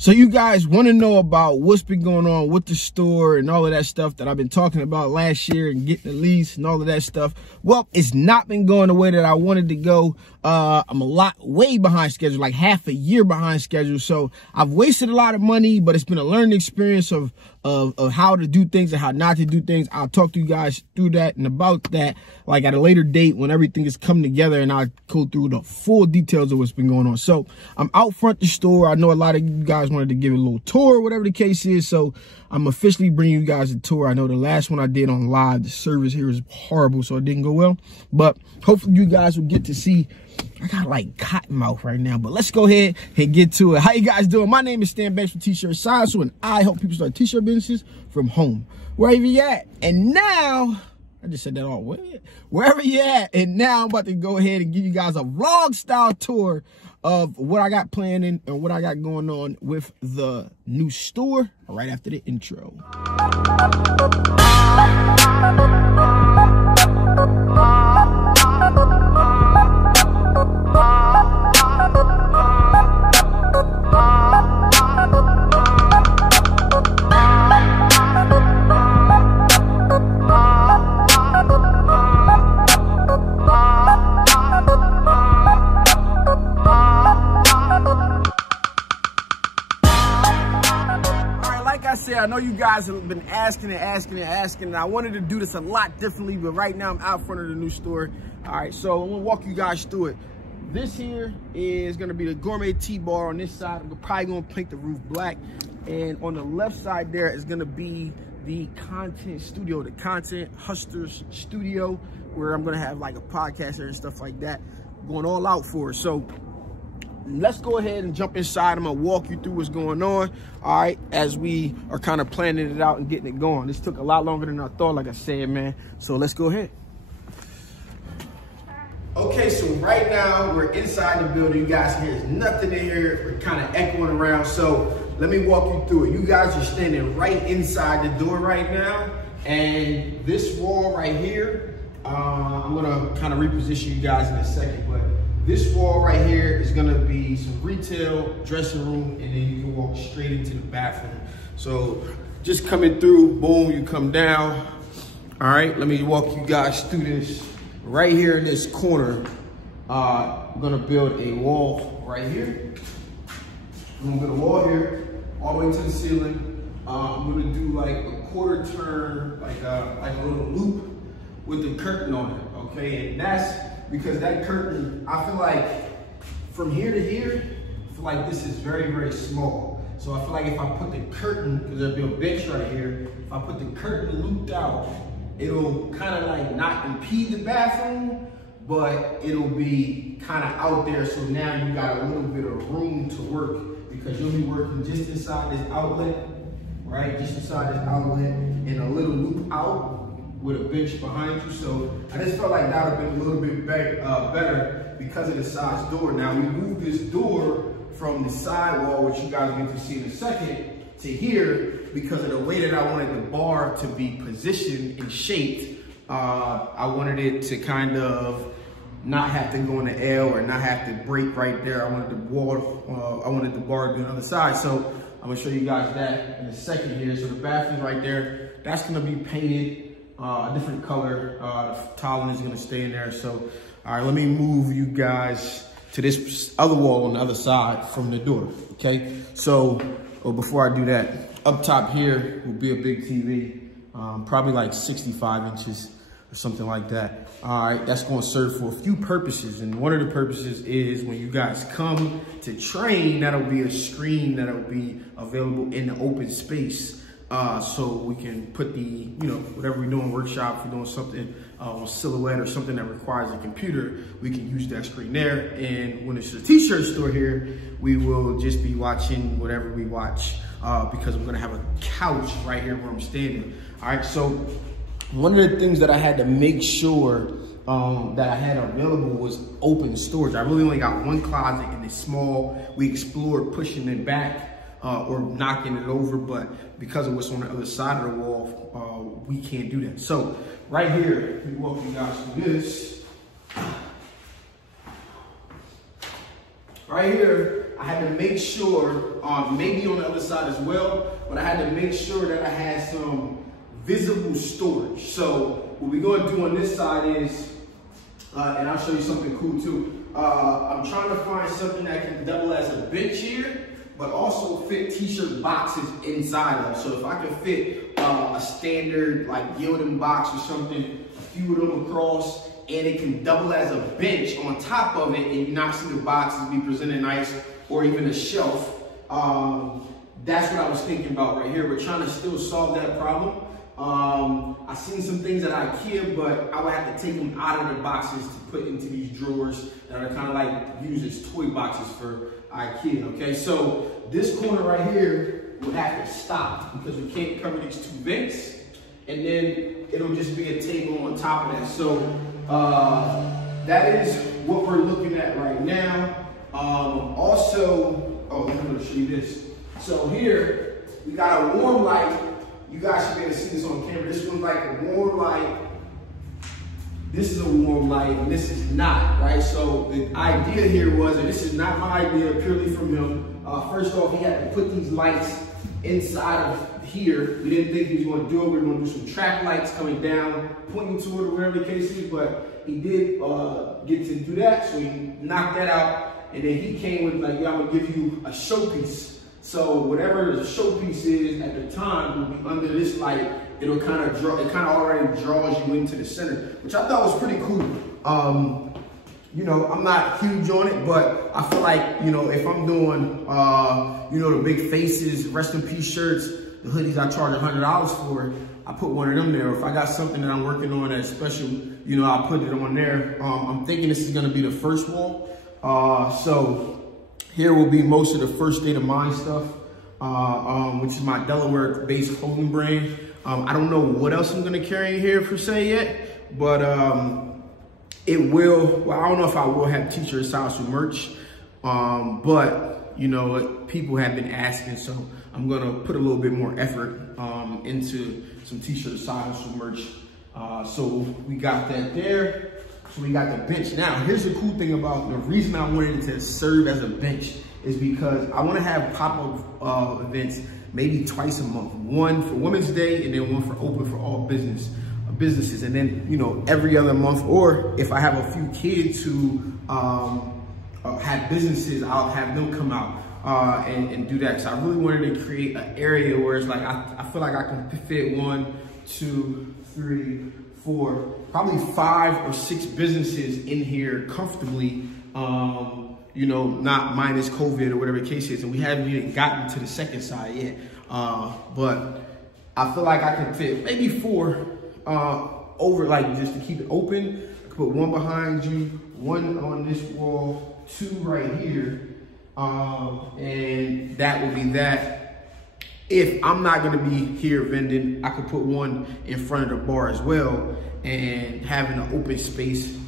So you guys want to know about what's been going on with the store and all of that stuff that I've been talking about last year and getting the lease and all of that stuff. Well, it's not been going the way that I wanted to go. I'm way behind schedule, like half a year behind schedule. So I've wasted a lot of money, but it's been a learning experience of how to do things and how not to do things. I'll talk to you guys through that and about that, like at a later date when everything is come together, and I'll go through the full details of what's been going on. So I'm out front the store. I know a lot of you guys wanted to give it a little tour, whatever the case is. So I'm officially bringing you guys a tour. I know the last one I did on live, the service here is horrible, so it didn't go well. But hopefully you guys will get to see. I got like cotton mouth right now, but let's go ahead and get to it. How you guys doing? My name is Stan Banks from T-Shirt Science, and I help people start t-shirt businesses from home, wherever you at. And now, I just said that all, wherever you at. And now I'm about to go ahead and give you guys a vlog style tour of what I got planning and what I got going on with the new store right after the intro. I know you guys have been asking, and I wanted to do this a lot differently, but right now I'm out front of the new store. All right, so I'm gonna walk you guys through it. This here is gonna be the gourmet tea bar on this side. I'm probably gonna paint the roof black, and on the left side there is gonna be the content studio, the content hustlers studio, where I'm gonna have like a podcast there and stuff like that, going all out for it. So let's go ahead and jump inside. I'm gonna walk you through what's going on, all right, as we are kind of planning it out and getting it going. This took a lot longer than I thought, like I said, man. So let's go ahead. Okay, so right now we're inside the building. You guys hear there's nothing in here. We're kind of echoing around. So let me walk you through it. You guys are standing right inside the door right now. And this wall right here, I'm gonna kind of reposition you guys in a second, but this wall right here is gonna be some retail, dressing room, and then you can walk straight into the bathroom. So just coming through, boom, you come down. All right, let me walk you guys through this. Right here in this corner, I'm gonna build a wall right here. I'm gonna build a wall here, all the way to the ceiling. I'm gonna do like a quarter turn, like a little loop with the curtain on it, okay? And that's because that curtain, I feel like from here to here, I feel like this is very, very small. So I feel like if I put the curtain, because there'll be a bench right here, if I put the curtain looped out, it'll kind of like not impede the bathroom, but it'll be kind of out there. So now you got a little bit of room to work, because you'll be working just inside this outlet, right? Just inside this outlet, and a little loop out with a bench behind you. So I just felt like that would have been a little bit better because of the size door. Now we moved this door from the side wall, which you guys get to see in a second, to here because of the way that I wanted the bar to be positioned and shaped. I wanted it to kind of not have to go in the L or not have to break right there. I wanted the bar to be on the other side. So I'm gonna show you guys that in a second here. So the bathroom right there, that's gonna be painted a different color. Tiling is gonna stay in there. So, all right, let me move you guys to this other wall on the other side from the door, okay? So, before I do that, up top here will be a big TV, probably like 65 inches or something like that. All right, that's gonna serve for a few purposes. And one of the purposes is when you guys come to train, that'll be a screen that'll be available in the open space. So we can put the, you know, whatever we're doing, workshop, if we're doing something on Silhouette or something that requires a computer, we can use that screen there. And when it's a t-shirt store here, we will just be watching whatever we watch because we're gonna have a couch right here where I'm standing. All right, so one of the things that I had to make sure that I had available was open storage. I really only got one closet and it's small. We explored pushing it back or knocking it over, but because of what's on the other side of the wall, we can't do that. So right here, we walk you guys through this. Right here, I had to make sure, maybe on the other side as well, but I had to make sure that I had some visible storage. So what we're gonna do on this side is, and I'll show you something cool too. I'm trying to find something that can double as a bench here, but also fit t-shirt boxes inside of. So if I could fit a standard like Gildan box or something, a few of them across, and it can double as a bench on top of it, and you not see the boxes be presented nice, or even a shelf. That's what I was thinking about right here. We're trying to still solve that problem. I've seen some things at IKEA, but I would have to take them out of the boxes to put into these drawers that are kind of like used as toy boxes for IKEA, okay? So this corner right here will have to stop because we can't cover these two vents, and then it'll just be a table on top of that. So that is what we're looking at right now. Also, oh, I'm gonna show you this. So here, we got a warm light. You guys should be able to see this on camera. This one's like a warm light. This is a warm light, and this is not, right? So the idea here was, and this is not my idea, purely from him. First off, he had to put these lights inside of here. We didn't think he was going to do it. We were going to do some track lights coming down, pointing to it, or whatever the case is, but he did get to do that, so he knocked that out, and then he came with like, yeah, I'm going to give you a showpiece. So whatever the showpiece is at the time will be under this light. It'll kind of draw, it kind of already draws you into the center, which I thought was pretty cool. You know, I'm not huge on it, but I feel like, you know, if I'm doing, you know, the big faces, rest in peace shirts, the hoodies I charge $100 for, I put one of them there. If I got something that I'm working on that's special, you know, I'll put it on there. I'm thinking this is gonna be the first wall. So here will be most of the First State of Mind stuff, which is my Delaware-based clothing brand. I don't know what else I'm gonna carry in here per se yet, but it will, well, I don't know if I will have t-shirt styles for merch, but you know, people have been asking, so I'm gonna put a little bit more effort into some t-shirt styles for merch. So we got that there. So we got the bench. Now, here's the cool thing about the reason I wanted it to serve as a bench is because I want to have pop-up events maybe twice a month. One for Women's Day and then one for open for all businesses. And then, you know, every other month, or if I have a few kids who have businesses, I'll have them come out and do that. So I really wanted to create an area where it's like, I feel like I can fit 1, 2, 3, 4, probably 5 or 6 businesses in here comfortably, you know, not minus COVID or whatever the case is. And we haven't even gotten to the second side yet. But I feel like I can fit maybe 4 over, like just to keep it open. I could put 1 behind you, 1 on this wall, 2 right here. And that will be that. If I'm not gonna be here vending, I could put 1 in front of the bar as well and having an open space.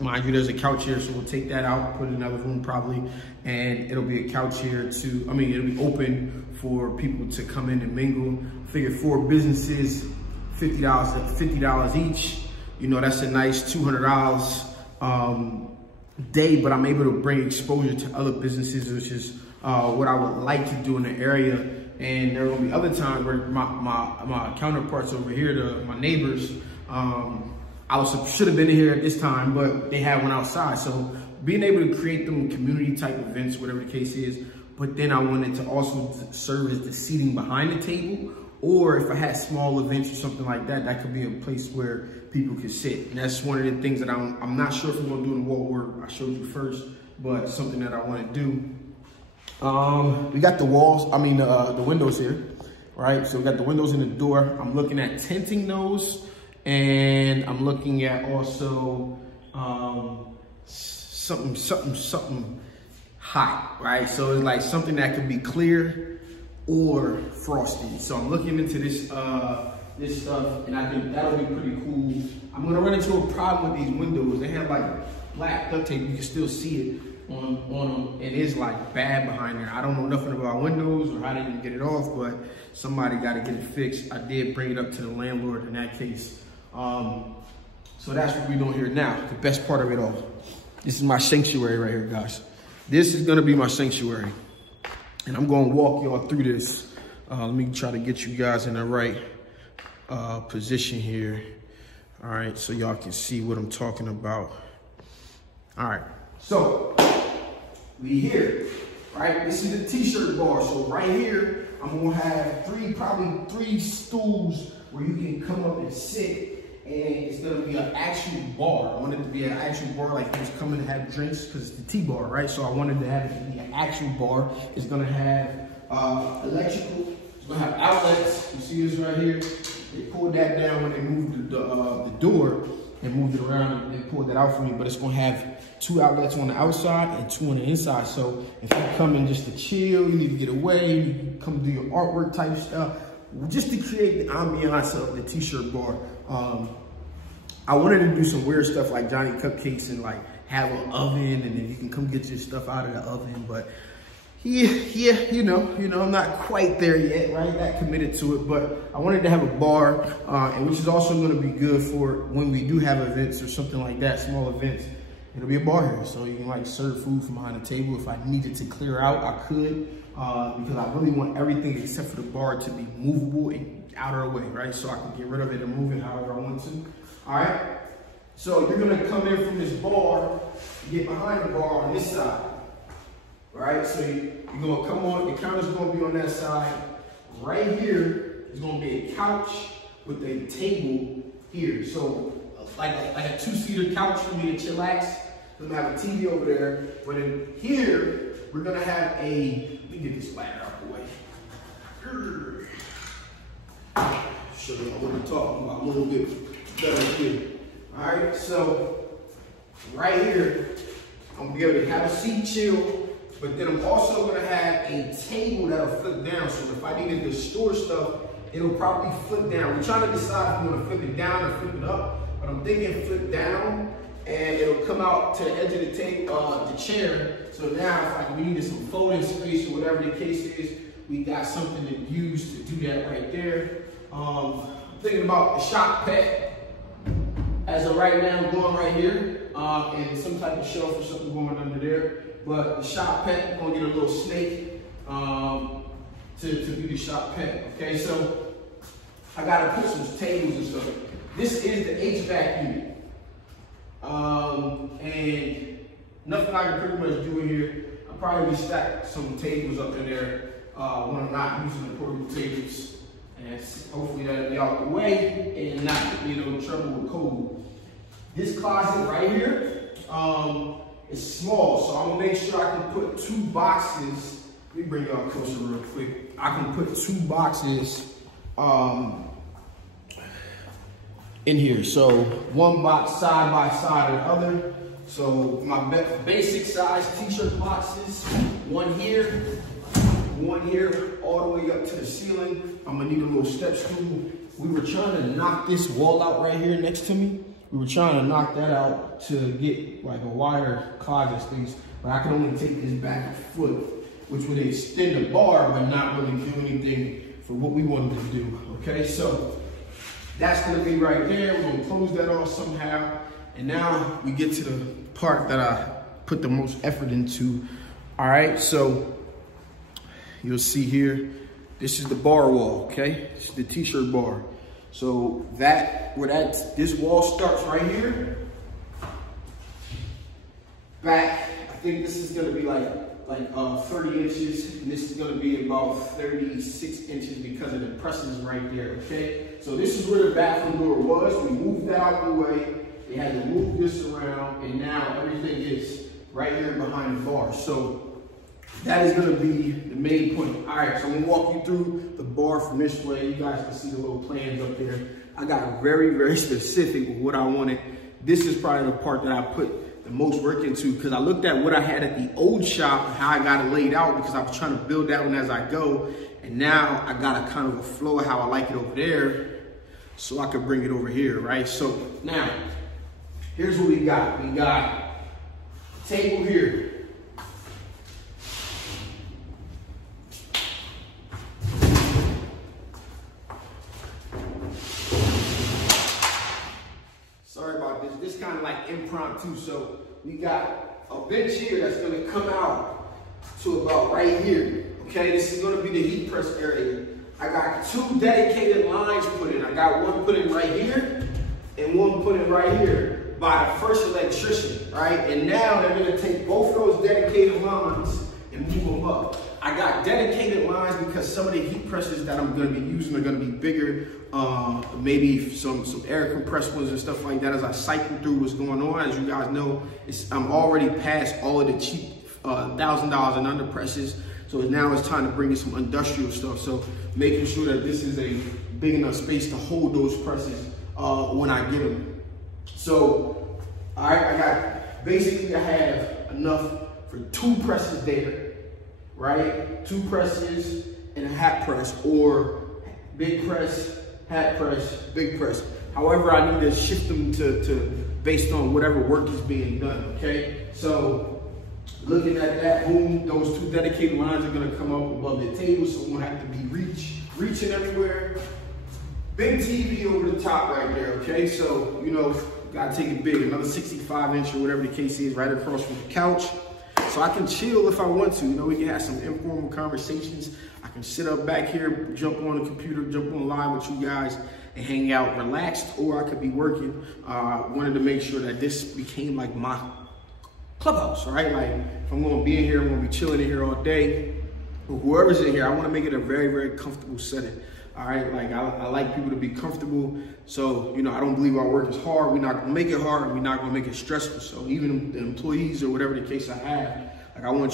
Mind you, there's a couch here, so we'll take that out, put it in another room probably, and it'll be a couch here too. I mean, it'll be open for people to come in and mingle. I figured 4 businesses, $50 each. You know, that's a nice $200 day, but I'm able to bring exposure to other businesses, which is what I would like to do in the area. And there will be other times where my counterparts over here, my neighbors, should have been in here at this time, but they had one outside. So being able to create them community type events, whatever the case is, but then I wanted to also serve as the seating behind the table, or if I had small events or something like that, that could be a place where people could sit. And that's one of the things that I'm not sure if I'm gonna do in the wall work I showed you first, but something that I wanna do. We got the walls, the windows here, right? So we got the windows in the door. I'm looking at tinting those, and I'm looking at also something hot, right? So it's like something that could be clear or frosted. So I'm looking into this this stuff, and I think that'll be pretty cool. I'm gonna run into a problem with these windows. They have like black duct tape. You can still see it on them. It is like bad behind there. I don't know nothing about windows or how they didn't get it off, but somebody got to get it fixed. I did bring it up to the landlord in that case. So that's what we're doing here now. The best part of it all. This is my sanctuary right here, guys. this is gonna be my sanctuary. And I'm gonna walk y'all through this. Let me try to get you guys in the right position here. All right, so y'all can see what I'm talking about. All right, so we here, right? This is the t-shirt bar. So right here, I'm gonna have probably three stools where you can come up and sit, and it's gonna be an actual bar. I want it to be an actual bar, like who's coming to have drinks, because it's the T-bar, right? So I wanted to have it be an actual bar. It's gonna have electrical, it's gonna have outlets. You see this right here? They pulled that down when they moved the door and moved it around, and they pulled that out for me, but it's gonna have 2 outlets on the outside and 2 on the inside. So if you come in just to chill, you need to get away, you can come do your artwork type stuff, just to create the ambiance of the t-shirt bar. I wanted to do some weird stuff like Johnny Cupcakes and like have an oven, and then you can come get your stuff out of the oven. But yeah, you know, I'm not quite there yet, right? Not committed to it, but I wanted to have a bar, and which is also going to be good for when we do have events or something like that, small events. It'll be a bar here, so you can like serve food from behind the table. If I needed to clear out, I could, because I really want everything except for the bar to be movable and out of the way, right? So I can get rid of it and move it however I want to. All right, so you're gonna come in from this bar, get behind the bar on this side. All right, so you're gonna come on, the counter's gonna be on that side. Right here is gonna be a couch with a table here. So like a 2-seater couch for me to chillax. I'm gonna have a TV over there. But in here, we're gonna have let me get this ladder out of the way. Show you what I'm talking about a little bit better here. All right, so right here, I'm gonna be able to have a seat, chill, but then I'm also gonna have a table that'll flip down. So if I needed to store stuff, it'll probably flip down. We're trying to decide if we wanna flip it down or flip it up, but I'm thinking flip down, and it'll come out to the edge of the table, the chair. So now if like we needed some folding space or whatever the case is, we got something to use to do that right there. I'm thinking about the shop pet. As of right now, I'm going right here, and some type of shelf or something going under there. But the shop pet, I'm gonna get a little snake to be the shop pet. Okay, so I gotta put some tables and stuff. This is the HVAC unit, and nothing I can pretty much do in here. I'll probably stack some tables up in there when I'm not using the portable tables. And hopefully that'll be out the way and not get me in trouble with cold. This closet right here is small, so I'm gonna make sure I can put 2 boxes. Let me bring y'all closer real quick. I can put 2 boxes in here. So 1 box side by side of the other. So my basic size t-shirt boxes, 1 here, 1 here, all the way up to the ceiling. I'm gonna need a little step stool. We were trying to knock this wall out right here next to me. We were trying to knock that out to get like a wider closet space, but I can only take this back a foot, which would extend the bar, but not really do anything for what we wanted to do, okay? So that's gonna be right there. We're gonna close that off somehow. And now we get to the part that I put the most effort into. All right, so you'll see here, this is the bar wall, okay? This is the t-shirt bar. So this wall starts right here. Back, I think this is gonna be like 30 inches, and this is gonna be about 36 inches because of the presses right there, okay? So this is where the bathroom door was. We moved that out of the way. They had to move this around, and now everything is right here behind the bar. So that is gonna be the main point. All right, so I'm gonna walk you through the bar from this way. You guys can see the little plans up there. I got very, very specific with what I wanted. This is probably the part that I put the most work into, because I looked at what I had at the old shop and how I got it laid out, because I was trying to build that one as I go. And now I got a kind of a flow of how I like it over there, so I could bring it over here, right? So now, here's what we got. We got a table here. Sorry about this. This kind of like impromptu. So we got a bench here that's gonna come out to about right here. Okay, this is gonna be the heat press area. I got 2 dedicated lines put in. I got one put in right here and one put in right here by the first electrician, right? And now they're gonna take both of those dedicated lines and move them up. I got dedicated lines because some of the heat presses that I'm gonna be using are gonna be bigger. Maybe some air compressed ones and stuff like that as I cycle through what's going on. As you guys know, I'm already past all of the cheap $1,000 and under presses. So now it's time to bring in some industrial stuff. So making sure that this is a big enough space to hold those presses when I get them. So, all right, basically I have enough for 2 presses there, right? 2 presses and a hat press, or big press, hat press, big press. However, I need to shift them to based on whatever work is being done, okay? So, looking at that, boom, those 2 dedicated lines are gonna come up above the table, so we won't have to be reaching everywhere. Big TV over the top right there, okay? So, you know, gotta take it big, another 65-inch or whatever the case is right across from the couch. So I can chill if I want to, you know, we can have some informal conversations. I can sit up back here, jump on the computer, jump on live with you guys and hang out relaxed, or I could be working. Wanted to make sure that this became like my clubhouse, right? Like, if I'm gonna be in here, I'm gonna be chilling in here all day. Whoever's in here, I wanna make it a very, very comfortable setting. All right, like I like people to be comfortable. So, you know, I don't believe our work is hard. We're not gonna make it hard, and we're not gonna make it stressful. So even the employees or whatever the case I have, like I want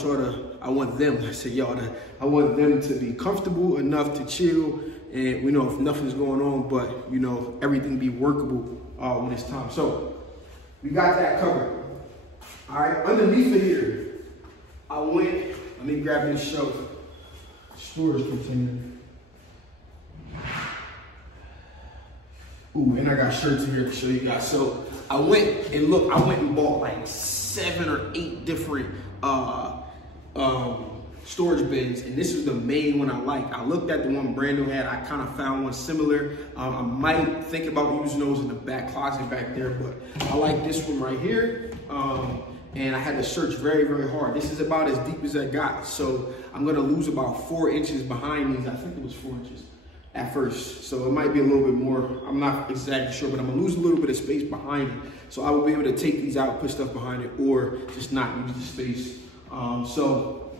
them to be comfortable enough to chill. And we know if nothing's going on, but you know, everything be workable when it's time. So we got that covered. All right, underneath of here, let me grab this shelf, storage container. Ooh, and I got shirts in here to show you guys. So I went and bought like 7 or 8 different storage bins, and this was the main one I liked. I looked at the one Brando had. I kind of found one similar. I might think about using those in the back closet back there, but I like this one right here. And I had to search very, very hard. This is about as deep as I got. So I'm gonna lose about 4 inches behind these. I think it was 4 inches at first. So it might be a little bit more. I'm not exactly sure, but I'm gonna lose a little bit of space behind it. So I will be able to take these out, put stuff behind it, or just not use the space. So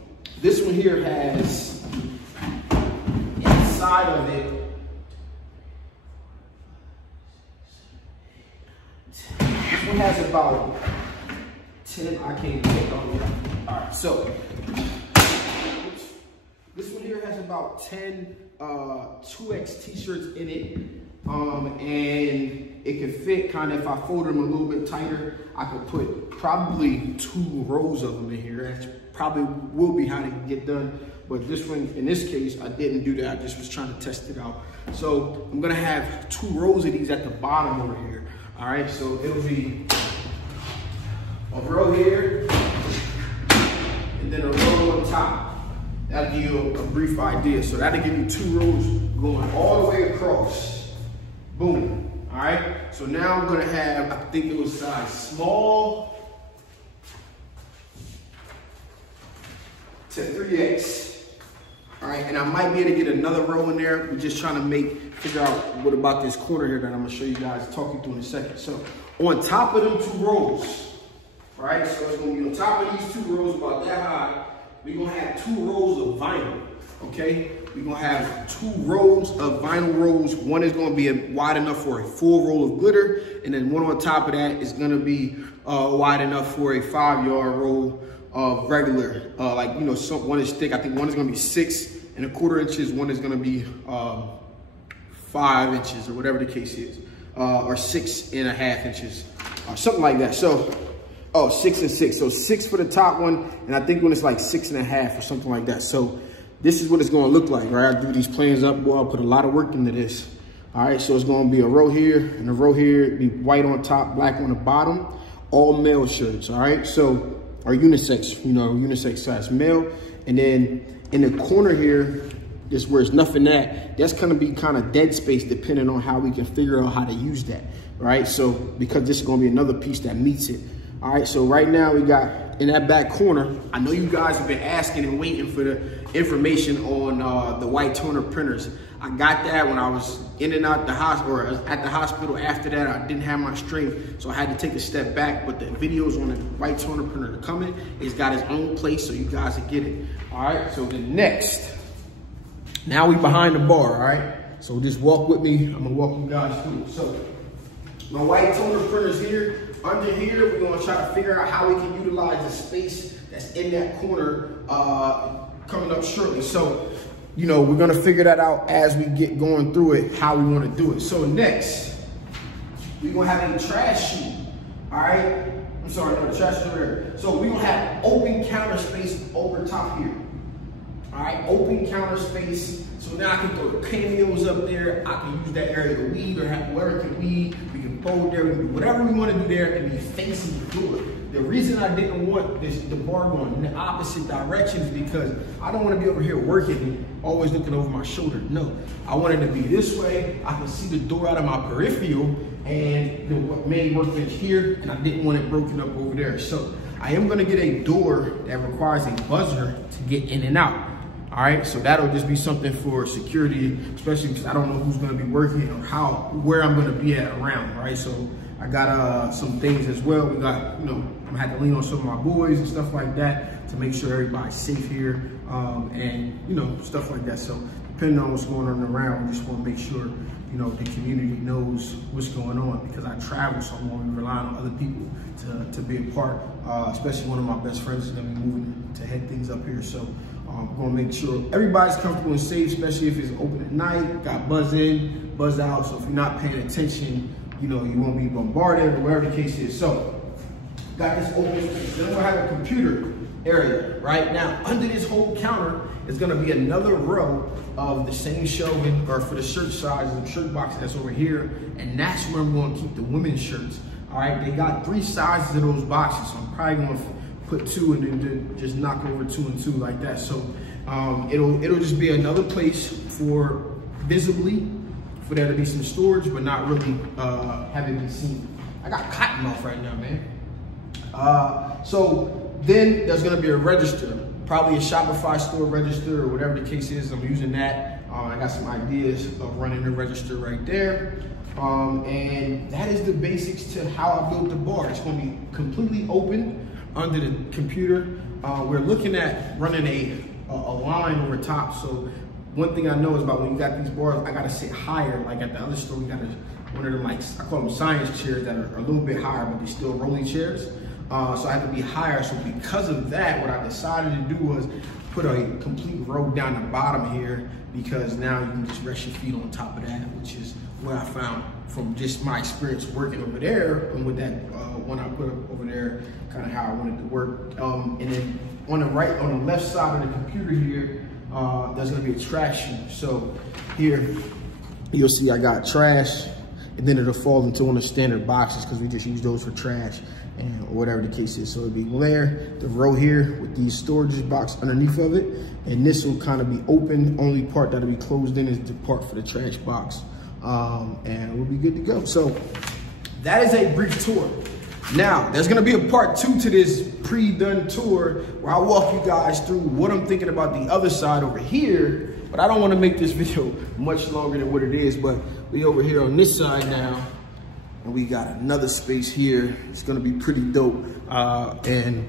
this one here has, inside of it, this one has about 10, I can't even take all of it. All right, so this one here has about 10 2X t-shirts in it. And it could fit kind of, if I fold them a little bit tighter, I could put probably 2 rows of them in here. That's probably will be how they get done. But this one, in this case, I didn't do that. I just was trying to test it out. So I'm gonna have 2 rows of these at the bottom over here. All right, so it'll be a row here, and then a row on top. That'll give you a brief idea. So that'll give you 2 rows going all the way across. Boom. All right. So now I'm gonna have, I think it was size small to 3X. All right, and I might be able to get another row in there. We're just trying to figure out what about this corner here that I'm gonna show you guys, talk you through in a second. So on top of them 2 rows, right? So it's gonna be on top of these 2 rows about that high. We're gonna have 2 rows of vinyl, okay? We're gonna have 2 rows of vinyl rolls. One is gonna be wide enough for a full roll of glitter, and then one on top of that is gonna be wide enough for a 5-yard roll of regular, like, you know, one is thick. I think one is gonna be 6 1/4 inches, one is gonna be 5 inches, or whatever the case is, or 6 1/2 inches, or something like that. So, 6 and 6. So 6 for the top one, and I think when it's like 6 1/2 or something like that. So this is what it's gonna look like, right? I do these plans up, boy, I'll put a lot of work into this. All right, so it's gonna be a row here and a row here, it'd be white on top, black on the bottom, all male shirts, all right? So, or unisex, you know, unisex size male. And then in the corner here, just where it's nothing that's gonna be kind of dead space depending on how we can figure out how to use that, right? So, because this is gonna be another piece that meets it. All right, so right now we got in that back corner, I know you guys have been asking and waiting for the information on the white toner printers. I got that when I was in and out the hospital, or at the hospital. After that, I didn't have my strength, so I had to take a step back. But the videos on the white toner printer are coming. It's got its own place, so you guys will get it. All right, so the next, now we behind the bar, all right? So just walk with me. I'm gonna walk you guys through it. So my white toner printer's here. Under here, we're gonna try to figure out how we can utilize the space that's in that corner coming up shortly. So, you know, we're gonna figure that out as we get going through it, how we wanna do it. So next, we're gonna have a trash chute, all right? I'm sorry, no, the trash is over there. So we're gonna have open counter space over top here. All right, open counter space. So now I can throw the cameos up there. I can use that area to weed, or have whoever can weed. We can fold there. We can do whatever we want to do there and be facing the door. The reason I didn't want the bar going in the opposite direction is because I don't want to be over here working, always looking over my shoulder. No, I wanted to be this way. I can see the door out of my peripheral and the main workbench here, and I didn't want it broken up over there. So I am going to get a door that requires a buzzer to get in and out. All right, so that'll just be something for security, especially because I don't know who's going to be working or where I'm going to be at around, right? So I got some things as well. We got, you know, I'm gonna have to lean on some of my boys and stuff like that to make sure everybody's safe here, and you know, stuff like that. So depending on what's going on around, we just want to make sure, you know, the community knows what's going on, because I travel, so I'm going to rely on other people to be a part, especially one of my best friends is going to be moving to head things up here. So I'm going to make sure everybody's comfortable and safe, especially if it's open at night, got buzz in, buzz out. So if you're not paying attention, you know, you won't be bombarded or whatever the case is. So got this open space. Then we'll have a computer area. Right now, under this whole counter is going to be another row of the same shelving, or for the shirt sizes and shirt boxes that's over here, and that's where I'm going to keep the women's shirts. All right, they got 3 sizes of those boxes, so I'm probably going to put 2 and then just knock over 2 and 2 like that. So it'll just be another place for visibly for there to be some storage, but not really having it seen. I got cotton mouth right now, man. So then there's gonna be a register, probably a Shopify store register or whatever the case is. I'm using that. I got some ideas of running the register right there. And that is the basics to how I built the bar. It's gonna be completely open under the computer. We're looking at running a line over top. So one thing I know is about when you got these bars, I gotta sit higher. Like at the other store, we got one of them, like I call them science chairs, that are a little bit higher, but they're still rolling chairs. So I have to be higher. So because of that, what I decided to do was put a complete row down the bottom here, because now you can just rest your feet on top of that, which is what I found from just my experience working over there, and with that one I put up over there, kind of how I wanted to work. And then on the left side of the computer here, there's gonna be a trash chute. So here, you'll see I got trash, and then it'll fall into one of the standard boxes because we just use those for trash and whatever the case is. So it'll be there, the row here with these storage box underneath of it, and this will kind of be open. Only part that'll be closed in is the part for the trash box, and we'll be good to go. So that is a brief tour. Now, there's gonna be a part 2 to this pre-done tour where I walk you guys through what I'm thinking about the other side over here, but I don't wanna make this video much longer than what it is. But we over here on this side now, and we got another space here. It's gonna be pretty dope. And